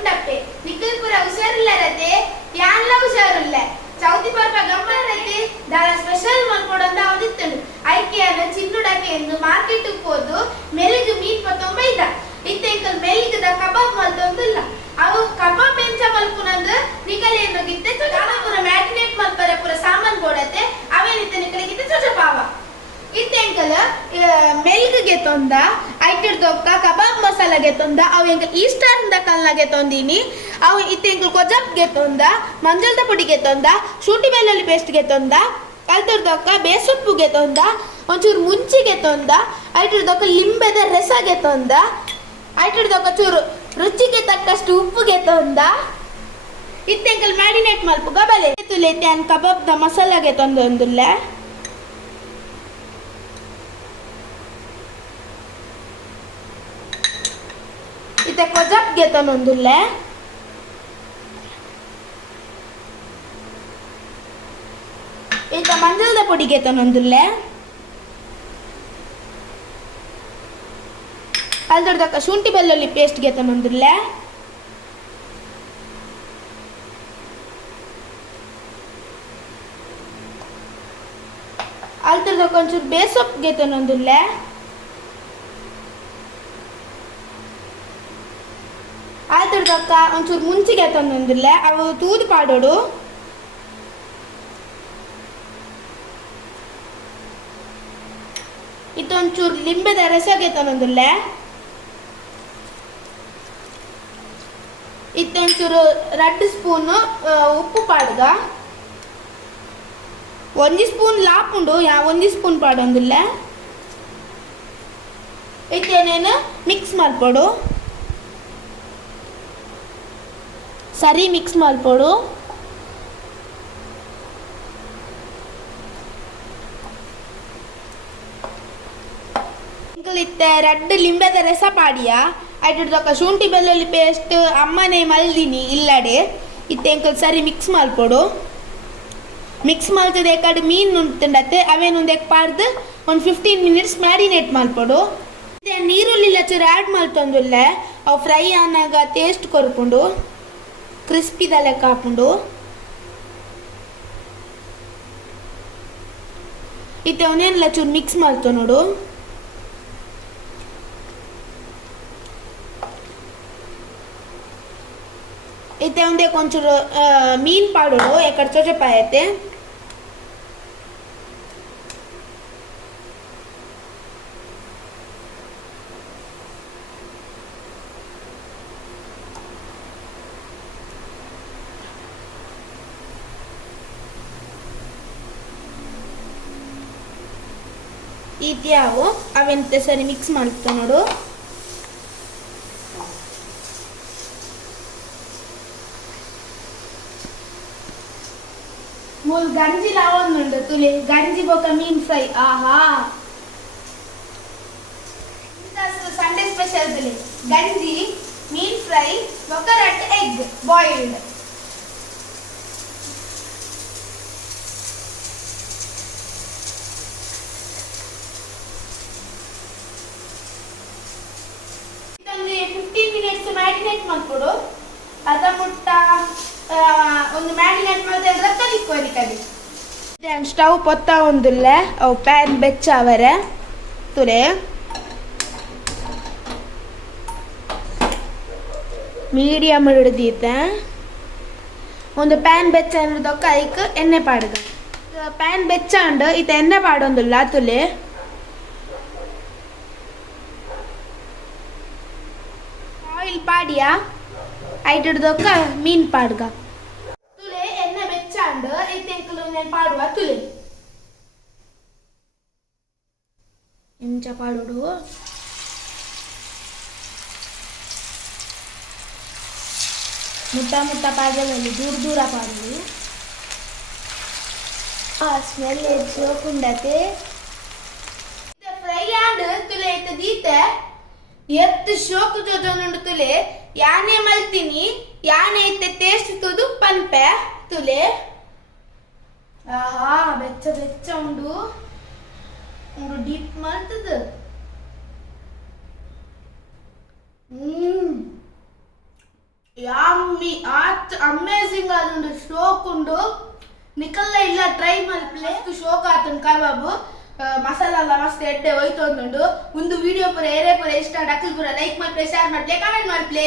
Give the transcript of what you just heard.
ಉಂಡಪ್ಪೆ ನಿಖಿಲ್ ಪುರ ಹುಷಾರಿಲ್ಲರತೆ ಯಾನ್ಲ ಹುಷಾರಿಲ್ಲ ಚೌತಿ ಪರ್ಪ ಗಮ್ಮರತೆ ದಾಳ ಸ್ಪೆಷಲ್ ಮಾಡ್ಕೊಡಂತ ಅವನಿತ್ತನು ಐಕೆಯನ್ನ ಚಿನ್ನುಡಕ್ಕೆ ಎಂದು ಮಾರ್ಕೆಟ್ ಹೋದು ಮೆಲಿಗೆ ಮೀನ್ ಪತ್ತೊಂಬೈದ ಇತ್ತೆಂಕಲ್ ಮೆಲಿಗದ ಕಬಾಬ್ ಮಲ್ತೊಂದಿಲ್ಲ ಅವು ಕಬಾಬ್ ಬೆಂಚ ಮಲ್ಪುನಂದ್ರ ನಿಕಲೇನು ಗಿತ್ತೆ ಪುರ ಮ್ಯಾರಿನೇಟ್ ಮಲ್ಪರೆ ಪುರ ಸಾಮಾನ್ ಕೊಡತ್ತೆ ಅವೇನಿತ್ತೆ ನಿಕಲಿಗಿತ್ತೆ ಚೊಚಪಾವ ಇತ್ತೆಂಕಲ್ ಮೆಲ್ಗೆ ತೊಂದ ಐಟಿಡ್ದೊಕ್ಕ ಕಬಾಬ್ ಮಸಾಲಾಗೆ ತೊಂದ ಅವು ಎಂಕಲ್ ಈಸ್ಟರ್ಂದ ಕಲ್ಲಾಗೆ ತೊಂದಿನಿ ಅವು ಇತ್ತೆಂಕಲ್ ಕೊಜಾಬ್ಗೆ ತೊಂದ ಮಂಜಲ್ದ ಪುಡಿಗೆ ತೊಂದ ಶುಂಠಿ ಬೆಳ್ಳುಳ್ಳಿ ಪೇಸ್ಟ್ಗೆ ತೊಂದ ಐಟಿಡ್ದೊಕ್ಕ ಬೇಸೊಪ್ಪುಗೆ ತೊಂದ ಒಂಚೂರು ಮುಂಚಿಗೆ ತೊಂದ ಐಟಿಡ್ದೊಕ್ಕ ಲಿಂಬೆದ ರಸಗೆ ತೊಂದ ಐಟಿಡ್ದೊಕ್ಕ ಚೂರು ರುಚಿಗೆ ತಕ್ಕಷ್ಟು ಉಪ್ಪುಗೆ ತೊಂದ ಇತ್ತೆಂಕಲ್ ಮ್ಯಾರಿನೇಟ್ ಮಲ್ಪು ಗಬಲೆ ತುಲೆ ತ್ಯಾನ್ ಕಬಾಬ್ದ ಮಸಾಲಾಗೆ ತೊಂದೊಂದುಲ್ಲ ಇತ್ತೆ ಕೊಜಾಬ್ಗೆ ತೊಂದೊಂದುಲ್ಲ ಈತ ಮಂಜಲ್ದ ಪುಡಿಗೆ ತೊಂದೊಂದುಲ್ಲ ಅಲ್ದೊಡ್ದಕ್ಕ ಶುಂಠಿ ಬೆಳ್ಳುಳ್ಳಿ ಪೇಸ್ಟ್ಗೆ ತೊಂದೊಂದುಲ್ಲ ಅಲ್ದೊಡ್ದಕ್ಕ ಒಂಚೂರು ಬೇಸೊಪ್ಪಿಗೆ ತೊಂದೊಂದುಲ್ಲ ಅಲ್ದೊಡ್ದಕ್ಕ ಒಂಚೂರು ಮುಂಚಿಗೆ ತೊಂದೊಂದುಲ್ಲ ಅವು ತೂದು ಪಾಡೋಡು ಇತ್ತೊಂಚೂರು ಲಿಂಬೆದ ರಸಗೆ ತೊಂದೊಂದುಲ್ಲ ಇತ್ತೊಂಚೂರು 2 ಸ್ಪೂನು ಉಪ್ಪು ಪಾಡ್ಗ 1 ಸ್ಪೂನ್ ಲಾಪುಂಡು 1 ಸ್ಪೂನ್ ಪಾಡೊಂದುಲ್ಲ ಇತ್ತೇನೇನು ಮಿಕ್ಸ್ ಮಲ್ಪೊಡು ಸರಿ ಮಿಕ್ಸ್ ಮಲ್ಪೊಡು ಇತ್ತೆ 2 ಲಿಂಬೆದ ರಸ ಪಾಡಿಯ ಐಟಿಡ್ದೊಕ್ಕ ಶುಂಠಿ ಬೆಳ್ಳುಳ್ಳಿ ಪೇಸ್ಟ್ ಅಮ್ಮನೆ ಮಲ್ದಿನಿ ಇಲ್ಲಡೆ ಇತ್ತೆಂಕಲ್ ಸರಿ ಮಿಕ್ಸ್ ಮಲ್ಪೊಡು ಮಿಕ್ಸ್ ಮಲ್ತದೆ ಕಡೆ ಮೀನು ಉಂಟುಂಡತ್ತೆ ಅವೇನೊಂದು ಪಾಡ್ದು ಒಂದು 15 ಮಿನಿಟ್ಸ್ ಮ್ಯಾರಿನೇಟ್ ಮಲ್ಪೊಡು ನೀರುಳ್ಳಿ ಚೂರು ಆ್ಯಡ್ ಮಲ್ತೊಂದುಲ್ಲ ಅವು ಫ್ರೈ ಆನಾಗ ಟೇಸ್ಟ್ ಕೊರ್ಪುಂಡು ಕ್ರಿಸ್ಪಿದ ಲೆಕ್ಕ ಹಾಪುಂಡು ಇತ್ತೆ ಅವನೇನೆಲ್ಲ ಚೂರು ಮಿಕ್ಸ್ ಮಲ್ತು ನೋಡು ಇತ್ತೆ ಒಂದೇ ಕೊಂಚೂರು ಮೀನು ಪಾಡೋಡು ಎಕಡೆ ಚೊಚಪಾಯತ್ತೆ ಇದ್ಯಾವು ಅವೆಂತ ಸರಿ ಮಿಕ್ಸ್ ಮಾಡ್ತಾ ನೋಡು ಮೂಲ್ ಗಂಜಿ ಲಾವೊಂದುಂಡು ತುಲೆ ಗಂಜಿ ಬೊಕ ಮೀನ್ ಫ್ರೈ ಆಹಾ ಸಂಡೇ ಸ್ಪೆಷಲ್ ತುಲೆ ಗಂಜಿ ಮೀನ್ ಫ್ರೈ ಬೊಕ 2 ಎಗ್ ಬಾಯ್ಲ್ಡ್ ಇದೊಂದು 15 ಮಿನಿಟ್ಸ್ ಮ್ಯಾರಿನೇಟ್ ಮಾಡ್ಕೊಡು ಅದ ಮುಟ್ಟ ಒಂದು ಮ್ಯಾರಿನೇಟ್ ಮಾಡಿದ್ರೆ ರತ್ತ ನಿಕ್ಕೋರಿ ಕಡೆ ಸ್ಟವ್ ಪೊತ್ತ ಒಂದಿಲ್ಲ ಅವು ಪ್ಯಾನ್ ಬೆಚ್ಚಾವರೆ ತುರೆ ಮೀಡಿಯಮ್ ಹಿಡಿದೀತ ಒಂದು ಪ್ಯಾನ್ ಬೆಚ್ಚ ಹಿಡಿದೊಕ್ಕ ಐಕ್ ಎಣ್ಣೆ ಪಾಡ್ಗ ಪ್ಯಾನ್ ಬೆಚ್ಚ ಉಂಡು ಈತ ಎಣ್ಣೆ ಪಾಡೊಂದಿಲ್ಲ ತುಲೆ ಆಯಿಲ್ ಪಾಡಿಯ ಐಟ್ ಹಿಡ್ದೊಕ್ಕ ಮೀನ್ ಪಾಡ್ಗ ತುಲೆ ಎಣ್ಣೆ ಬೆಚ್ಚ ಉಂಡು ಇತ್ತೆಂಕಲು నేను ಪಾಡುವ ತುಲೆ ಎಂಚ ಪಾಡೋಡು ಮುಟ್ಟ ಮುಟ್ಟ ಪಾಡದಲ್ಲಿ ದೂರ ದೂರ ಪಾಡೋದು ಸ್ಮೆಲ್ ಸೋಕುಂಡತೆ ಫ್ರೈ ಆಂಡ್ ತುಲೆ ಇತ್ತ ದೀತೆ ಎತ್ತು ಶೋಕು ಜೋಜೋನುಂಡು ತುಲೆ ಯಾನೆ ಮಲ್ತೀನಿ ಯಾನೆ ಇತ್ತೆ ಟೇಸ್ಟ್ ತುದು ಪನ್ಪೆ ತುಲೆ ಆಹಾ ಬೆಚ್ಚ ಬೆಚ್ಚ ಉಂಡು ಉಂಡು ಡೀಪ್ ಮಲ್ತದ ಯಾ ಮಮ್ಮಿ ಆತ್ ಅಮೇಜಿಂಗ್ ಆದುಂಡು ಶೋಕ್ ಉಂಡು ನಿಕಲ್ಲ ಇಲ್ಲ ಟ್ರೈ ಮಲ್ಪ್ಲೆ ಶೋಕ್ ಆತುಂಡು ಕಬಾಬು ಮಸಾಲ ಎಲ್ಲ ಮಸ್ತ್ ಎಡ್ಡೆ ಹೋಯ್ತೊಂದುಂಡು ಒಂದು ವಿಡಿಯೋ ಪೂರ ಏರೆ ಪೂರ ಇಷ್ಟ ಅಕಲ್ ಪೂರ ಲೈಕ್ ಮಲ್ಪ್ಲೆ ಶೇರ್ ಮಲ್ಪ್ಲೆ ಕಮೆಂಟ್ ಮಲ್ಪ್ಲೆ